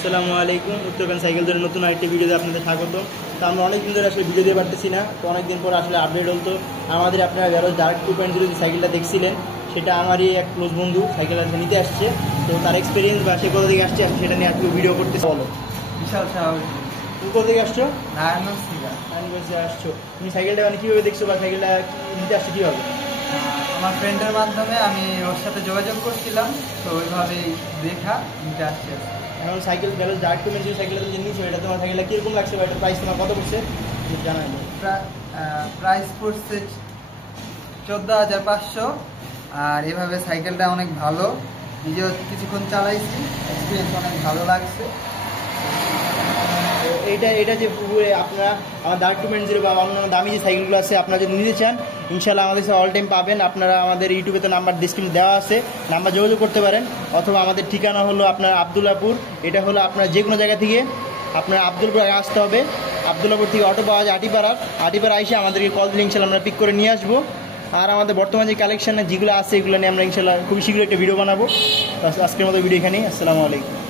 আসসালামু আলাইকুম। উত্তরখান সাইকেল ধরে নতুন আরেকটি ভিডিওতে আপনাদের স্বাগত। তো আমরা অনেকদিন ধরে আসলে ভিডিও দিয়ে পারতেছি না, তো অনেকদিন পর আসলে আপডেট হতো। আমাদের আপনারা গ্যারেজ ডার্ক 2.0 যে সাইকেলটা দেখছিলেন, সেটা আমারই এক ক্লোজ বন্ধু সাইকেল আজকে নিতে আসছে। তো তার এক্সপিরিয়েন্স বা সে কোথা থেকে আসছে সেটা নিয়ে আজকে ভিডিও করতে বলো। বিশাল স্বাভাবিক। তুমি কোথা থেকে আসছো? নারায়ণগঞ্জ আসছো। তুমি সাইকেলটা মানে কীভাবে দেখছো বা সাইকেলটা নিতে আসছো কীভাবে? আমার ফ্রেন্ডের মাধ্যমে আমি ওর সাথে যোগাযোগ করছিলাম, তো ওইভাবেই দেখা নিতে আসছি। এখন সাইকেল গ্যারেজ ডার্ক 2.0 সাইকেলটা তুমি নিয়েছো, এটা তোমার সাইকেলটা কীরকম লাগছে বা এটার প্রাইস তোমার কত পড়ছে জানাই? প্রাইস পড়ছে 14,500। আর এভাবে সাইকেলটা অনেক ভালো, নিজেও কিছুক্ষণ চালাইছি, এক্সপিরিয়েন্স অনেক ভালো লাগছে। এটা যে আপনারা আমার ডার্ক 2.0 বা অন্যান্য দামি যে সাইকেলগুলো আছে আপনারা যদি নিতে চান, ইনশাল্লাহ আমাদের সাথে অল টাইম পাবেন। আপনারা আমাদের ইউটিউবে তো নাম্বার ডিসক্রিপশন দেওয়া আছে, নাম্বার যোগাযোগ করতে পারেন। অথবা আমাদের ঠিকানা হলো আপনার আবদুল্লাপুর। এটা হলো আপনার যে কোনো জায়গা থেকে আপনার আবদুল্লাপুর আসতে হবে। আবদুল্লাপুর থেকে অটো পাওয়া যায় আটিপাড়া এসে আমাদেরকে কল দিলে ইনশাল্লাহ আমরা পিক করে নিয়ে আসবো। আর আমাদের বর্তমানে যে কালেকশানে যেগুলো আছে এগুলো নিয়ে আমরা ইনশাল্লাহ খুবই শীঘ্রই একটা ভিডিও বানাবো। আজকের মতো ভিডিও এখানেই। আসসালামু আলাইকুম।